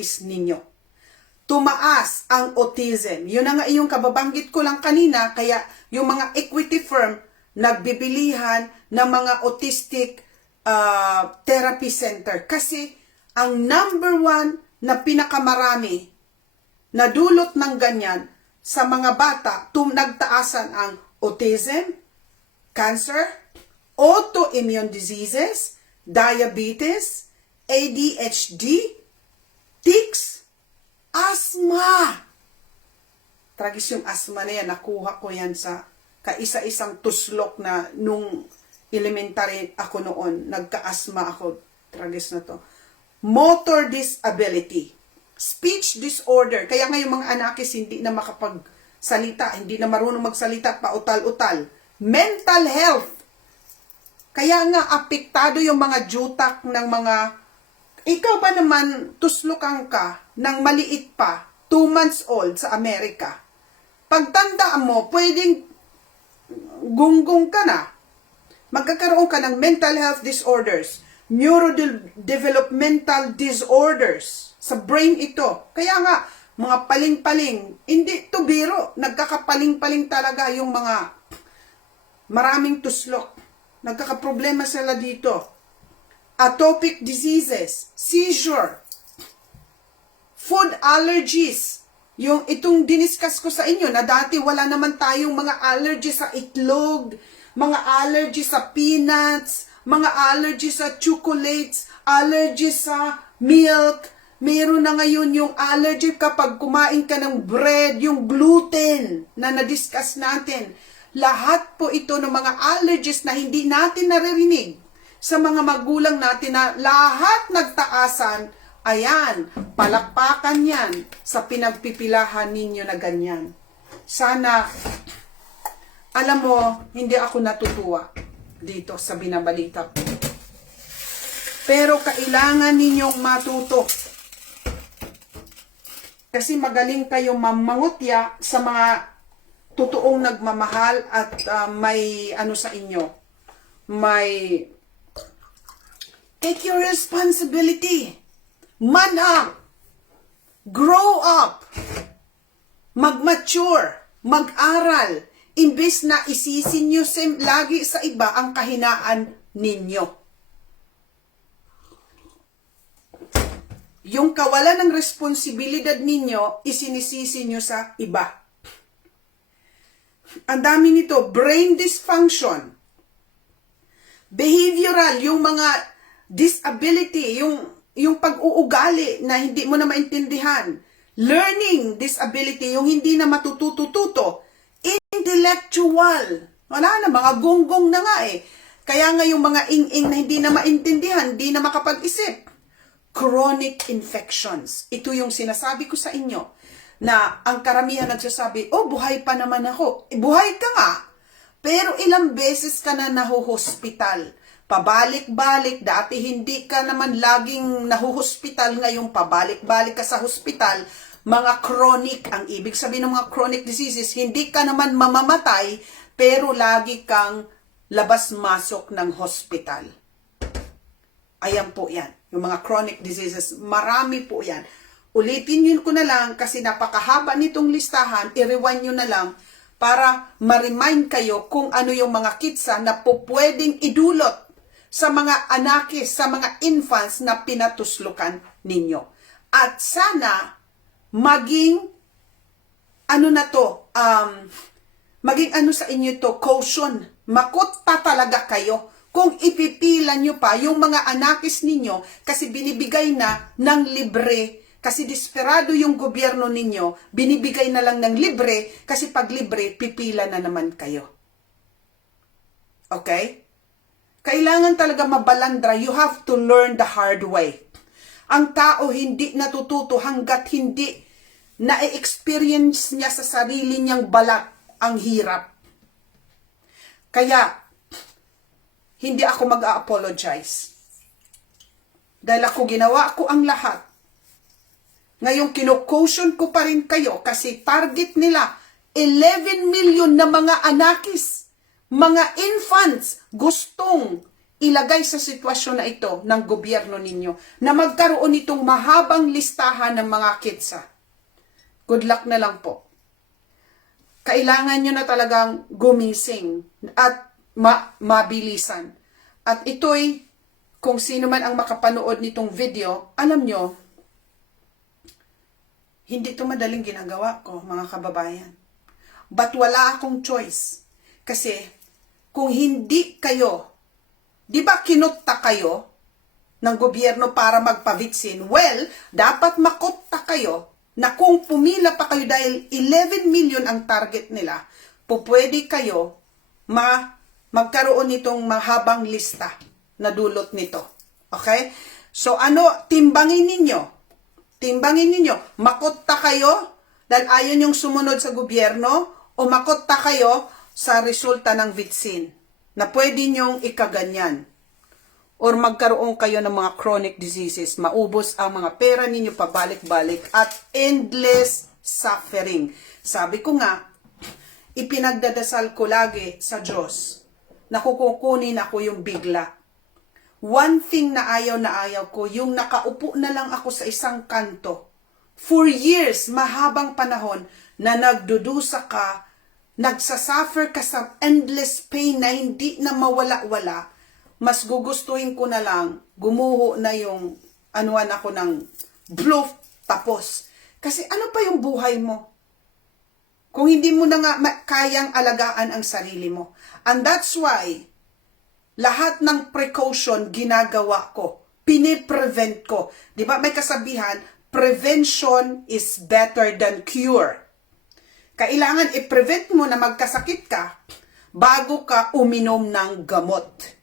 anakis ninyo. Tumaas ang autism. Yun na nga yung kababanggit ko lang kanina, kaya yung mga equity firm nagbibilihan ng mga autistic therapy center. Kasi ang number one na pinakamarami na dulot ng ganyan sa mga bata, nagtaasan ang autism, cancer, autoimmune diseases, diabetes, ADHD, tics, asthma. Tragis yung asthma na yan. Nakuha ko yan sa kaisa-isang tuslok na nung elementary ako noon. Nagka-asthma ako. Tragis na to. Motor disability. Speech disorder. Kaya nga yung mga anakis hindi na makapagsalita. Hindi na marunong magsalita. Pautal-utal. Mental health. Kaya nga apektado yung mga jutak ng mga, ikaw ba naman tuslukan ka ng maliit pa, 2 months old sa Amerika. Pagtandaan mo, pwedeng gunggong ka na. Magkakaroon ka ng mental health disorders, neurodevelopmental disorders. Sa brain ito. Kaya nga, mga paling-paling, hindi to biro, nagkakapaling-paling talaga yung mga maraming tuslok. Nagkakaproblema sila dito. Atopic diseases, seizure, food allergies. Yung itong diniscuss ko sa inyo na dati wala naman tayong mga allergy sa itlog, mga allergy sa peanuts, mga allergy sa chocolates, allergy sa milk. Meron na ngayon yung allergy kapag kumain ka ng bread, yung gluten na na-discuss natin. Lahat po ito ng mga allergies na hindi natin naririnig sa mga magulang natin na lahat nagtaasan. Ayan, palakpakan yan sa pinagpipilahan ninyo na ganyan. Sana, alam mo, hindi ako natutuwa dito sa binabalita ko. Pero kailangan ninyong matuto. Kasi magaling kayong mamangutya sa mga totoong nagmamahal at may ano sa inyo. May take your responsibility. Man up. Grow up. Mag-mature. Mag-aral. Imbes na isisin nyo lagi sa iba ang kahinaan ninyo. Yung kawalan ng responsibilidad ninyo, isinisisi nyo sa iba. Ang dami nito, brain dysfunction, behavioral, yung mga disability, yung pag-uugali na hindi mo na maintindihan, learning disability, yung hindi na matututo, intellectual, wala na, mga gonggong na nga eh. Kaya nga yung mga ing-ing na hindi na maintindihan, hindi na makapag-isip. Chronic infections. Ito yung sinasabi ko sa inyo. Na ang karamihan nagsasabi, oh, buhay pa naman ako. Buhay ka nga. Pero ilang beses ka na nahuhospital. Pabalik-balik. Dati hindi ka naman laging nahuhospital. Ngayon pabalik-balik ka sa hospital. Mga chronic. Ang ibig sabihin ng mga chronic diseases, hindi ka naman mamamatay, pero lagi kang labas-masok ng hospital. Ayan po yan. Yung mga chronic diseases, marami po yan. Ulitin yun ko na lang kasi napakahaba nitong listahan, i-rewind nyo na lang para ma-remind kayo kung ano yung mga kitsa na po pwedeng idulot sa mga anakis, sa mga infants na pinatuslukan ninyo. At sana maging ano na to, maging ano sa inyo to, caution. Makota talaga kayo kung ipipila nyo pa yung mga anakis ninyo kasi binibigay na ng libre. Kasi desperado yung gobyerno ninyo, binibigay na lang ng libre, kasi pag libre, pipila na naman kayo. Okay? Kailangan talaga mabalandra. You have to learn the hard way. Ang tao hindi natututo hanggat hindi na-experience niya sa sarili niyang balat ang hirap. Kaya, hindi ako mag-a-apologize. Dahil ako ginawa ko ang lahat. Ngayon, kino-caution ko pa rin kayo kasi target nila 11 million na mga anakis, mga infants, gustong ilagay sa sitwasyon na ito ng gobyerno ninyo na magkaroon itong mahabang listahan ng mga kitsa. Good luck na lang po. Kailangan nyo na talagang gumising at mabilisan. At ito'y, kung sino man ang makapanood nitong video, alam nyo, hindi ito madaling ginagawa ko, mga kababayan. But wala akong choice. Kasi, kung hindi kayo, di ba kinutta kayo ng gobyerno para magpabitsin? Well, dapat makutta kayo na kung pumila pa kayo dahil 11 million ang target nila, pupwede kayo magkaroon nitong mahabang lista na dulot nito. Okay? So timbangin ninyo. Timbangin ninyo. Makutta kayo dahil ayaw nyong sumunod sa gobyerno o makutta kayo sa resulta ng vitsin na pwede nyong ikaganyan. Or magkaroon kayo ng mga chronic diseases, maubos ang mga pera ninyo pabalik-balik at endless suffering. Sabi ko nga, ipinagdadasal ko lagi sa Diyos na kukunin ako yung bigla. One thing na ayaw ko, yung nakaupo na lang ako sa isang kanto. For years, mahabang panahon, na nagdudusa ka, nagsasuffer ka sa endless pain na hindi na mawala-wala, mas gugustuhin ko na lang, gumuho na yung anuan ako ng bluff tapos. Kasi ano pa yung buhay mo? Kung hindi mo na nga kayang alagaan ang sarili mo. And that's why, lahat ng precaution ginagawa ko. Piniprevent ko. Di ba may kasabihan, prevention is better than cure. Kailangan i-prevent mo na magkasakit ka bago ka uminom ng gamot.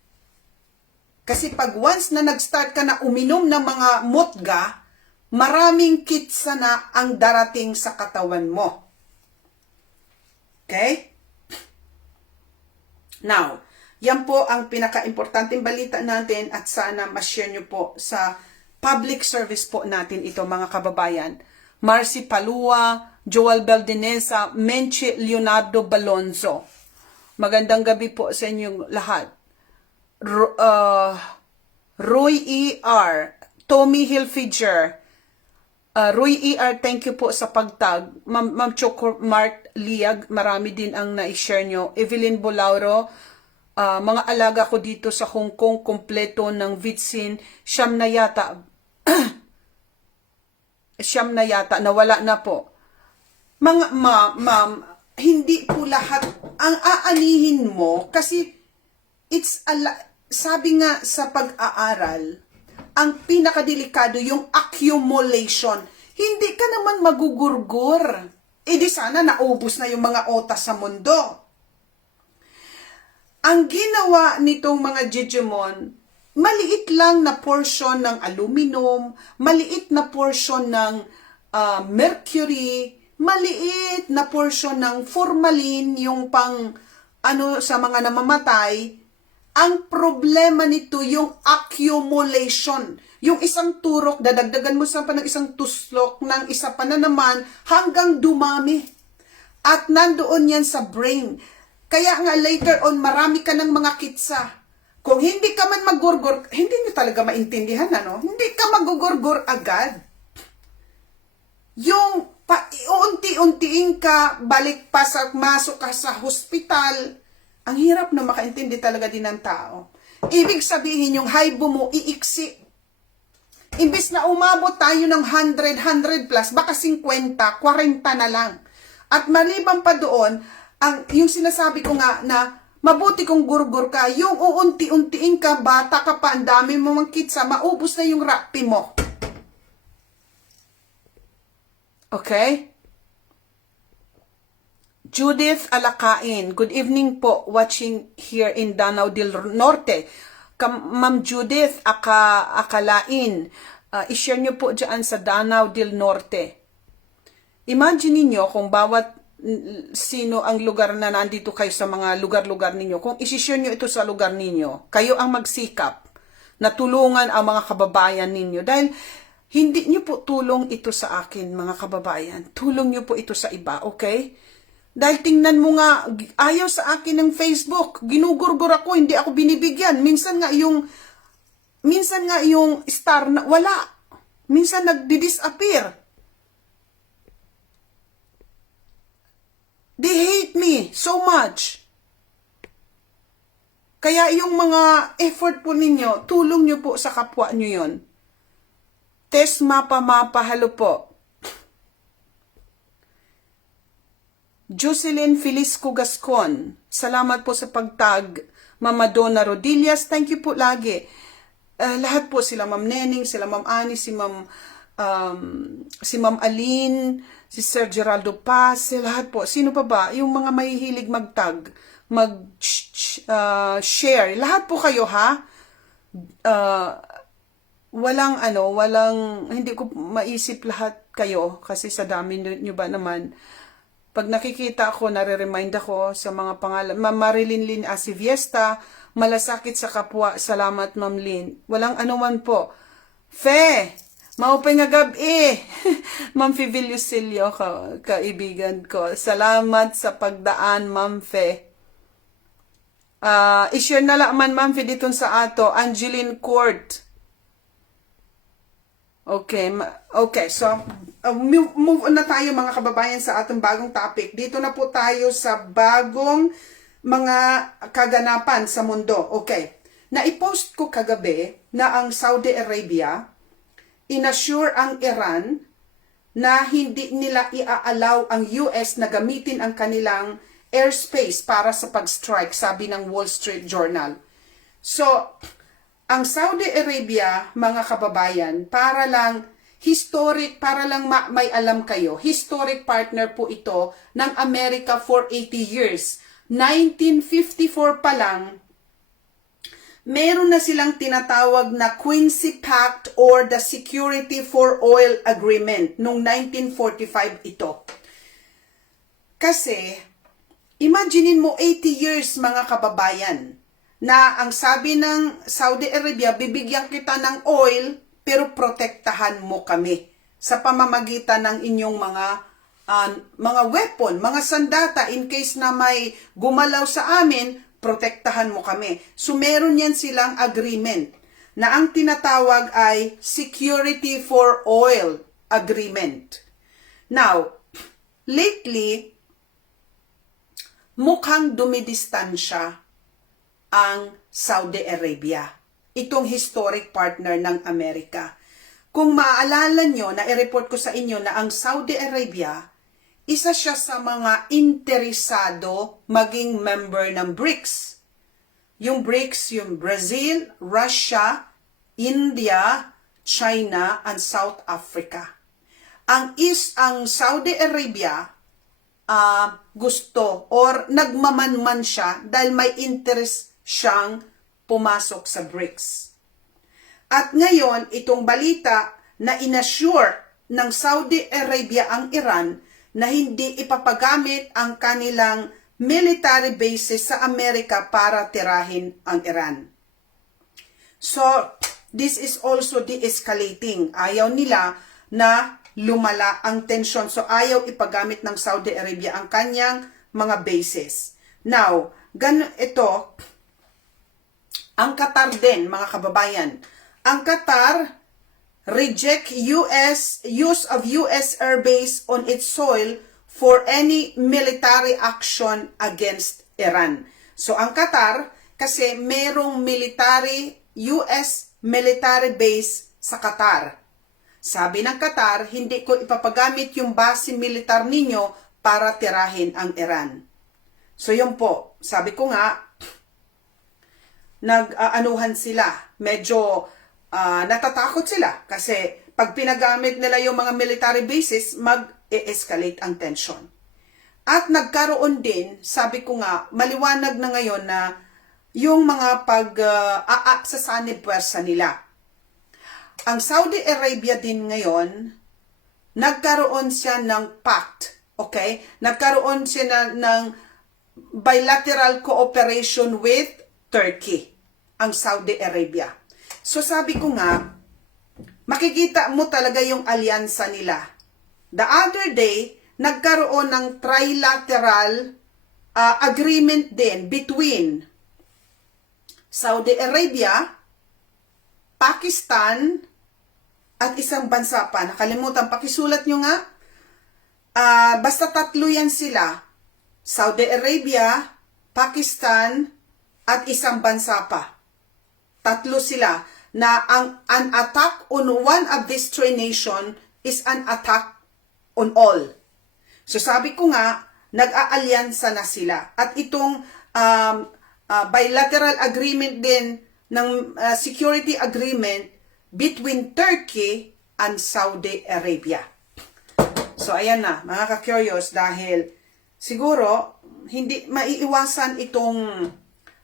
Kasi pag once na nag-start ka na uminom ng mga mutga, maraming kitsa na ang darating sa katawan mo. Okay? Now, yan po ang pinaka-importanting balita natin at sana ma-share nyo po sa public service po natin ito, mga kababayan. Marcy Palua, Joel Beldenesa, Menche Leonardo Balonzo. Magandang gabi po sa inyong lahat. Roy E.R., Tommy Hilfiger, Roy E.R., thank you po sa pagtag. Ma'am Choco Mart Liag, marami din ang na-share nyo. Evelyn Bolauro, mga alaga ko dito sa Hong Kong, kompleto ng vitsin, siyam na yata, nawala na po. Mga ma'am, hindi po lahat ang aanihin mo kasi sabi nga sa pag-aaral, ang pinakadelikado yung accumulation. Hindi ka naman magugurgur. E di sana naubos na yung mga otas sa mundo. Ang ginawa nitong mga Digimon, maliit lang na portion ng aluminum, maliit na portion ng mercury, maliit na portion ng formalin, yung pang sa mga namamatay. Ang problema nito yung accumulation. Yung isang turok, dadagdagan mo sa pa ng isang tuslok, ng isa pa na naman, hanggang dumami. At nandoon yan sa brain. Kaya nga later on, marami ka ng mga kitsa. Kung hindi ka man magurgur, hindi nyo talaga maintindihan, ano? Hindi ka magugurgur agad. Yung unti-untiin ka, balik pa masok ka sa hospital, ang hirap na makaintindi talaga din ng tao. Ibig sabihin yung haibo mo, iiksi. Imbis na umabot tayo ng 100 plus, baka 50, 40 na lang. At maliban pa doon, yung sinasabi ko nga na mabuti kung gurgur ka, yung uunti-untiin ka, bata ka pa, ang dami mo mang kitsa, maubos na yung rapi mo. Okay? Judith Alakain, good evening po, watching here in Danau del Norte. Ma'am Judith Akalain, i-share nyo po dyan sa Danau del Norte. Imagine niyo kung bawat sino ang lugar na nandito kayo sa mga lugar-lugar ninyo, kung i-share nyo ito sa lugar ninyo, kayo ang magsikap na tulungan ang mga kababayan ninyo. Dahil hindi nyo po tulong ito sa akin, mga kababayan. Tulong nyo po ito sa iba, okay? Dahil tingnan mo nga, ayaw sa akin ng Facebook. Ginugurgur ako, hindi ako binibigyan. Minsan nga yung star na wala. Minsan nagdi-disappear. They hate me so much. Kaya yung mga effort po ninyo, tulong nyo po sa kapwa nyo yon. Test mapa, halo po. Jocelyn Felisco Gascon, salamat po sa pagtag. Mama Donna Rodillas, thank you po lagi. Lahat po, sila Ma'am Neneng, sila Ma'am Ani, si Ma'am Aline, si Sir Geraldo Paz, lahat po. Sino pa ba? Yung mga mahihilig magtag, mag-share. Lahat po kayo, ha? Hindi ko maisip lahat kayo kasi sa dami nyo ba naman. Pag nakikita ako, nare-remind ako sa mga pangalan. Ma'am Marilyn Lynn Asiviesta, malasakit sa kapwa. Salamat, Ma'am Lynn. Walang anuman po. Fe, maupay nga gabi. Ma'am Fivi Lucilio, kaibigan ko. Salamat sa pagdaan, Ma'am Fe. I-share na laman, Ma'am Fe, dito sa ato. Angeline Court. Okay, so move on na tayo mga kababayan sa atong bagong topic. Dito na po tayo sa bagong mga kaganapan sa mundo. Okay, na-post ko kagabi na ang Saudi Arabia inassure ang Iran na hindi nila iaalaw ang US na gamitin ang kanilang airspace para sa pag-strike, sabi ng Wall Street Journal. So, ang Saudi Arabia, mga kababayan, para lang may alam kayo, historic partner po ito ng Amerika for 80 years. 1954 pa lang, meron na silang tinatawag na Quincy Pact or the Security for Oil Agreement noong 1945 ito. Kasi, imaginein mo 80 years mga kababayan, na ang sabi ng Saudi Arabia, bibigyan kita ng oil, pero protektahan mo kami sa pamamagitan ng inyong mga weapon, mga sandata, in case na may gumalaw sa amin, protektahan mo kami. So meron yan silang agreement na ang tinatawag ay Security for Oil Agreement. Now, lately, mukhang dumidistansya ang Saudi Arabia, itong historic partner ng Amerika. Kung maaalala nyo, na i-report ko sa inyo na ang Saudi Arabia, isa siya sa mga interesado maging member ng BRICS. Yung BRICS, yung Brazil, Russia, India, China, and South Africa. Ang Saudi Arabia, gusto or nagmamanman siya dahil may interest siyang pumasok sa BRICS. At ngayon, itong balita na inassure ng Saudi Arabia ang Iran na hindi ipapagamit ang kanilang military bases sa Amerika para tirahin ang Iran. So, this is also de-escalating. Ayaw nila na lumala ang tensyon. So, ayaw ipagamit ng Saudi Arabia ang kanyang mga bases. Now, ito, ang Qatar din, mga kababayan. Ang Qatar reject use of US airbase on its soil for any military action against Iran. So, ang Qatar, kasi merong US military base sa Qatar. Sabi ng Qatar, hindi ko ipapagamit yung base militar ninyo para tirahin ang Iran. So, yun po. Sabi ko nga, nag-aanuhan sila. Medyo natatakot sila kasi pag pinagamit nila yung mga military bases, mag-e-escalate ang tension. At nagkaroon din, sabi ko nga, maliwanag na ngayon na yung mga pag-aasasanib pwersa nila. Ang Saudi Arabia din ngayon, nagkaroon siya ng pact, okay? Nagkaroon siya ng bilateral cooperation with Turkey, ang Saudi Arabia. So sabi ko nga, makikita mo talaga yung alyansa nila. The other day, nagkaroon ng trilateral agreement din between Saudi Arabia, Pakistan, at isang bansa pa. Nakalimutan, pakisulat nyo nga. Basta tatlo yan sila. Saudi Arabia, Pakistan, at isang bansa pa. Tatlo sila na an attack on one of these three nations is an attack on all. So sabi ko nga, nag-aalyansa na sila. At itong bilateral agreement din ng security agreement between Turkey and Saudi Arabia. So ayan na, mga ka-curious, dahil siguro hindi maiiwasan itong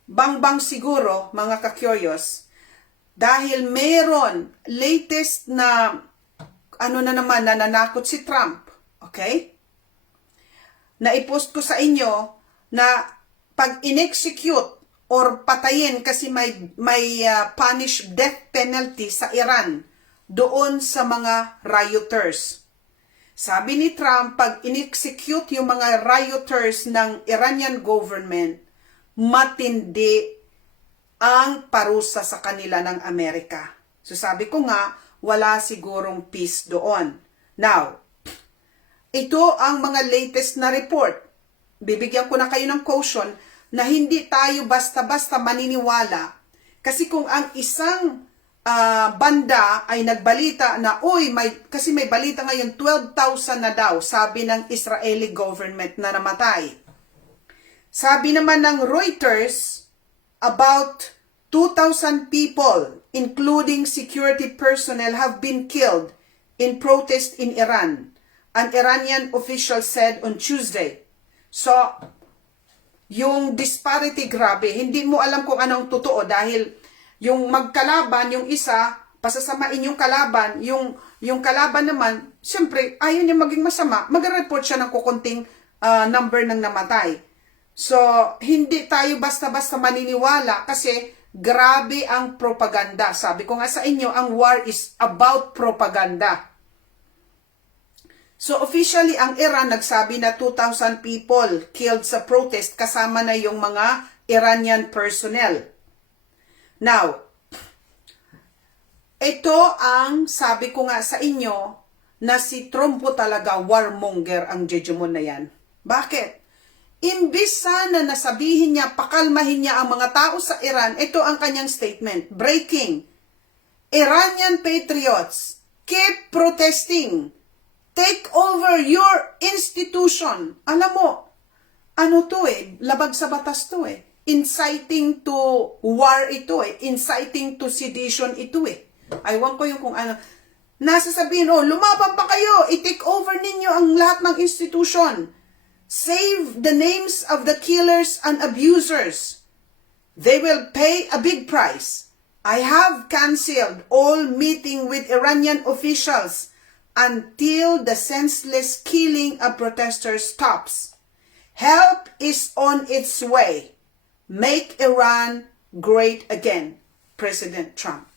bangbang siguro, mga ka-curious, dahil meron latest na na naman, nananakot si Trump. Okay? Naipost ko sa inyo na pag in-execute or patayin kasi may punish death penalty sa Iran doon sa mga rioters. Sabi ni Trump, pag in-execute yung mga rioters ng Iranian government, matindi ang parusa sa kanila ng Amerika. So sabi ko nga, wala sigurong peace doon. Now, ito ang mga latest na report. Bibigyan ko na kayo ng caution na hindi tayo basta-basta maniniwala. Kasi kung ang isang banda ay nagbalita na, kasi may balita ngayon, 12,000 na daw, sabi ng Israeli government na namatay. Sabi naman ng Reuters, about 2,000 people, including security personnel, have been killed in protest in Iran, an Iranian official said on Tuesday. So, yung disparity grabe, hindi mo alam kung anong totoo dahil yung magkalaban, yung isa, pasasamain yung kalaban, yung kalaban naman, siyempre, ayaw niya maging masama, mag-report siya ng kukunting number ng namatay. So, hindi tayo basta-basta maniniwala kasi grabe ang propaganda. Sabi ko nga sa inyo, ang war is about propaganda. So officially, ang Iran nagsabi na 2,000 people killed sa protest kasama na yung mga Iranian personnel. Now, ito ang sabi ko nga sa inyo na si Trump po talaga warmonger ang Jejemon na yan. Bakit? Imbis sana nasabihin niya, pakalmahin niya ang mga tao sa Iran, ito ang kanyang statement. Breaking. Iranian patriots, keep protesting. Take over your institution. Alam mo, ano to labag sa batas to Inciting to war ito Inciting to sedition ito Aywan ko yung kung ano. Nasasabihin, lumaban pa kayo, i-take over ninyo ang lahat ng institution. Save the names of the killers and abusers. They will pay a big price. I have canceled all meeting with Iranian officials until the senseless killing of protesters stops. Help is on its way. Make Iran great again. President Trump.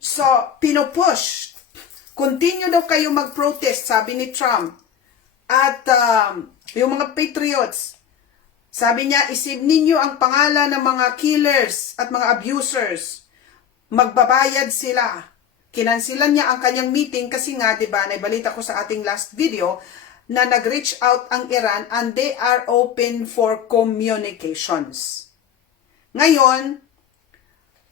So, pinupush. Continue daw kayo mag-protest, sabi ni Trump. At yung mga patriots, sabi niya, isip ninyo ang pangalan ng mga killers at mga abusers. Magbabayad sila. Kinansilan niya ang kanyang meeting kasi nga, diba, naibalita ko sa ating last video, na nag-reach out ang Iran and they are open for communications. Ngayon,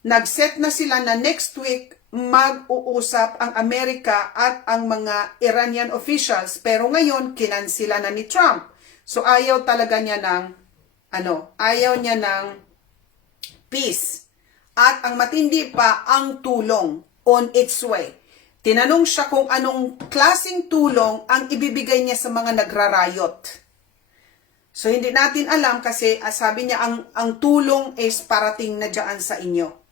nag-set na sila na next week mag-uusap ang Amerika at ang mga Iranian officials, pero ngayon, kinansila na ni Trump. So, ayaw talaga niya ng, ayaw niya ng peace. At ang matindi pa, ang tulong on its way. Tinanong siya kung anong klaseng tulong ang ibibigay niya sa mga nagrarayot. So, hindi natin alam kasi sabi niya ang tulong is parating na dyan sa inyo.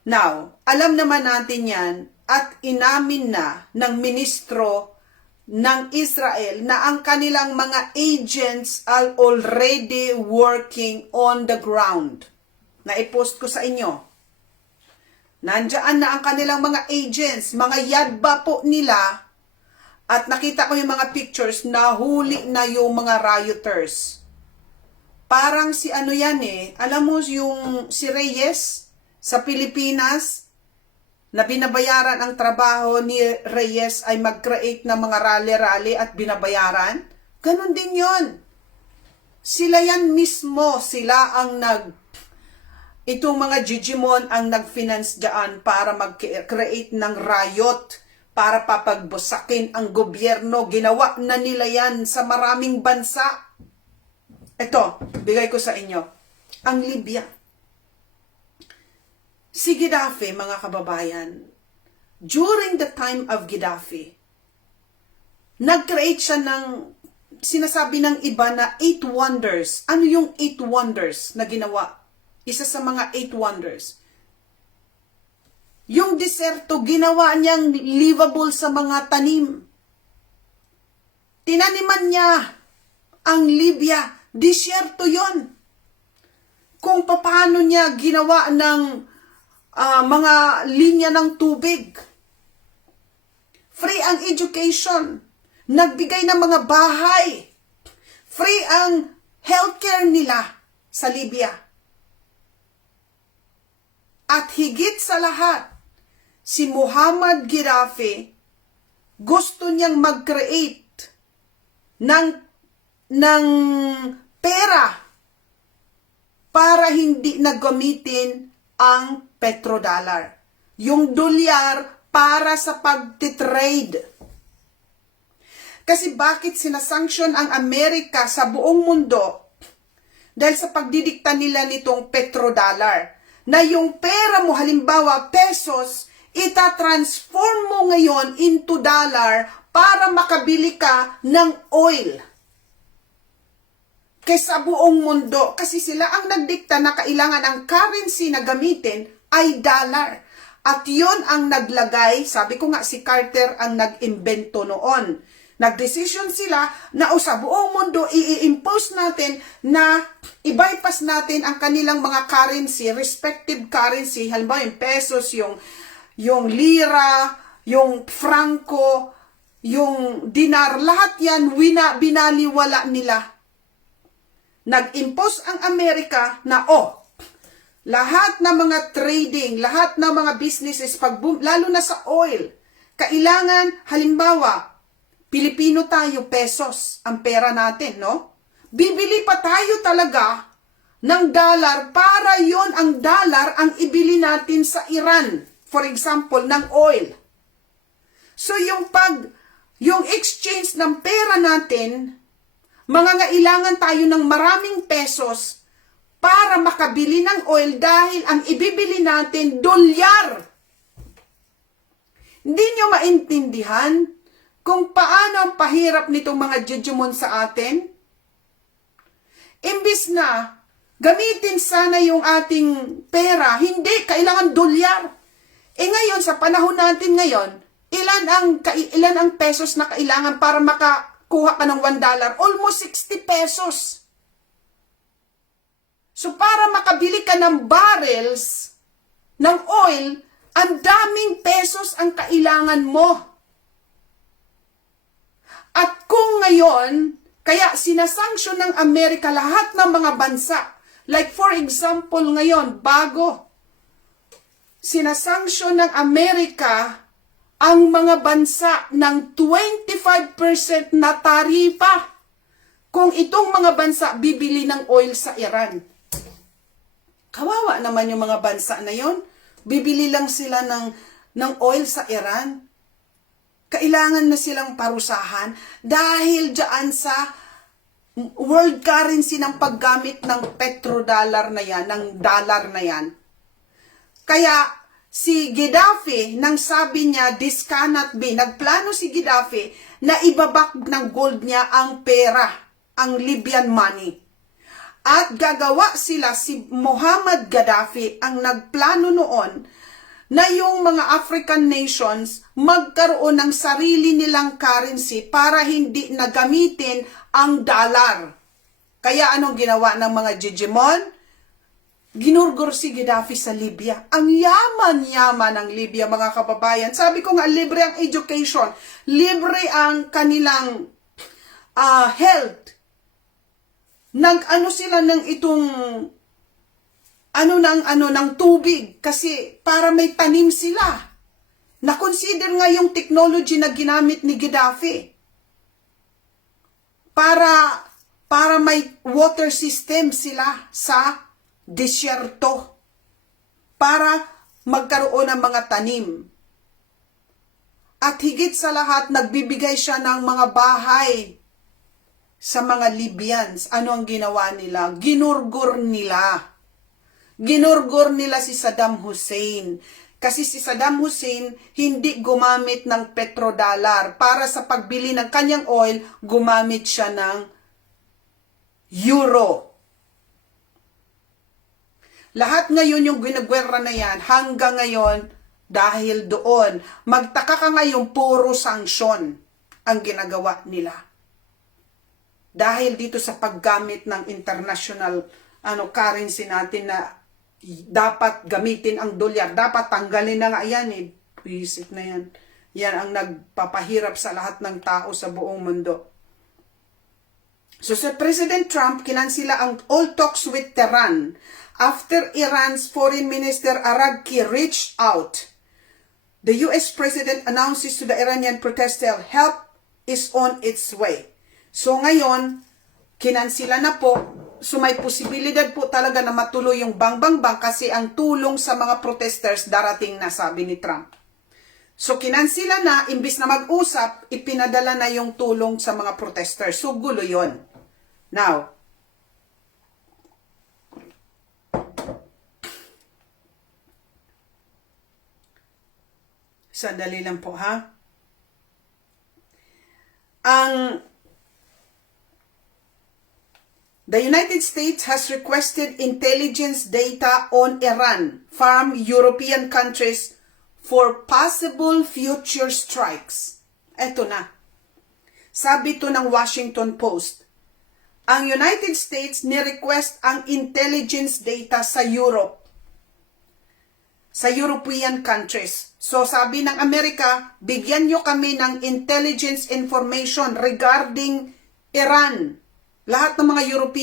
Now, alam naman natin yan at inamin na ng ministro ng Israel na ang kanilang mga agents are already working on the ground. Na-post ko sa inyo. Nandiyan na ang kanilang mga agents, mga yadba po nila At nakita ko yung mga pictures, nahuli na yung mga rioters. Parang si ano yan alam mo yung si Reyes sa Pilipinas, na binabayaran ang trabaho ni Reyes ay mag-create ng mga rally-rally at binabayaran? Ganon din yon. Sila yan mismo, sila ang itong mga Digimon ang nag-finance dyan para mag-create ng riot, para papagbusakin ang gobyerno. Ginawa na nila yan sa maraming bansa. Ito, bigay ko sa inyo. Ang Libya. Si Gaddafi, mga kababayan, during the time of Gaddafi, nag-create siya ng, sinasabi ng iba na 8 wonders. Ano yung 8 wonders na ginawa? Isa sa mga 8 wonders. Yung deserto, ginawa niyang livable sa mga tanim. Tinaniman niya ang Libya. Disyerto yon. Kung paano niya ginawa ng mga linya ng tubig. Free ang education. Nagbigay ng mga bahay. Free ang healthcare nila sa Libya. At higit sa lahat, si Muhammad Gaddafi gusto niyang mag-create ng pera para hindi nagamitin ang petrodollar. Yung dolyar para sa pagtitrade. Kasi bakit sinasanction ang Amerika sa buong mundo? Dahil sa pagdidikta nila nitong petrodollar. Na yung pera mo, halimbawa pesos, itatransform mo ngayon into dollar para makabili ka ng oil. Kaysa buong mundo, kasi sila ang nagdikta na kailangan ang currency na gamitin ay dollar. At yun ang naglagay, sabi ko nga si Carter ang nag-imbento noon. Nagdesisyon sila na sa buong mundo i-impose natin na i-bypass natin ang kanilang mga currency, respective currency, halimbawa yung pesos, yung lira, yung franco, yung dinar, lahat yan binaliwala nila. Nag-impose ang Amerika na lahat ng mga trading, lahat ng mga businesses, lalo na sa oil, kailangan, halimbawa, Pilipino tayo, pesos, ang pera natin, no? Bibili pa tayo talaga ng dollar para yon ang dollar ang ibili natin sa Iran, for example, ng oil. So, yung exchange ng pera natin, mangangailangan tayo ng maraming pesos para makabili ng oil dahil ang ibibili natin, dolyar. Hindi nyo maintindihan kung paano ang pahirap nitong mga Digimon sa atin? Imbis na gamitin sana yung ating pera, hindi, kailangan dolyar. Ngayon, sa panahon natin ngayon, ilan ang pesos na kailangan para makakuha ka ng $1? Almost 60 pesos. So, para makabili ka ng barrels ng oil, ang daming pesos ang kailangan mo. At kung ngayon, kaya sinasanksyon ng Amerika lahat ng mga bansa. Like for example ngayon, bago, sinasanksyon ng Amerika ang mga bansa ng 25% na taripa kung itong mga bansa bibili ng oil sa Iran. Kawawa naman yung mga bansa na yon. Bibili lang sila ng oil sa Iran. Kailangan na silang parusahan dahil dyan sa world currency ng paggamit ng petrodollar na yan, ng dollar na yan. Kaya si Gaddafi, nang sabi niya, this cannot be, nagplano si Gaddafi na ibabak ng gold niya ang pera, ang Libyan money. At gagawa sila, si Muhammad Gaddafi ang nagplano noon na yung mga African nations magkaroon ng sarili nilang currency para hindi na gamitin ang dollar. Kaya anong ginawa ng mga Digimon? Ginurgur si Gaddafi sa Libya. Ang yaman-yaman ng Libya, mga kababayan. Sabi ko nga, libre ang education, libre ang kanilang health. Nag-ano sila ng itong ng tubig kasi para may tanim sila. Na-consider nga yung technology na ginamit ni Gaddafi para may water system sila sa disyerto para magkaroon ng mga tanim. At higit sa lahat, nagbibigay siya ng mga bahay sa mga Libyans. Ano ang ginawa nila? Ginurgur nila. Ginurgur nila si Saddam Hussein. Kasi si Saddam Hussein hindi gumamit ng petrodollar. Para sa pagbili ng kanyang oil, gumamit siya ng euro. Lahat ngayon yung ginagwera na yan, hanggang ngayon, dahil doon, magtaka ka ngayon, puro sanksyon ang ginagawa nila. Dahil dito sa paggamit ng international currency natin na dapat gamitin ang dolyar, dapat tanggalin na nga yan eh. Basic na yan. Yan ang nagpapahirap sa lahat ng tao sa buong mundo. So sa President Trump, kinansila ang all talks with Tehran after Iran's Foreign Minister Arabki reached out. The US President announces to the Iranian protesters help is on its way. So ngayon, kinansila na po. So may posibilidad po talaga na matuloy yung bang kasi ang tulong sa mga protesters darating na, sabi ni Trump. So kinansila na, imbis na mag-usap, ipinadala na yung tulong sa mga protesters. So gulo yon. Now, sandali lang po ha. The United States has requested intelligence data on Iran from European countries for possible future strikes. Eto na. Sabi to ng Washington Post, ang United States ni-request ang intelligence data sa Europe, sa European countries. So sabi ng Amerika, bigyan nyo kami ng intelligence information regarding Iran. Lahat ng mga European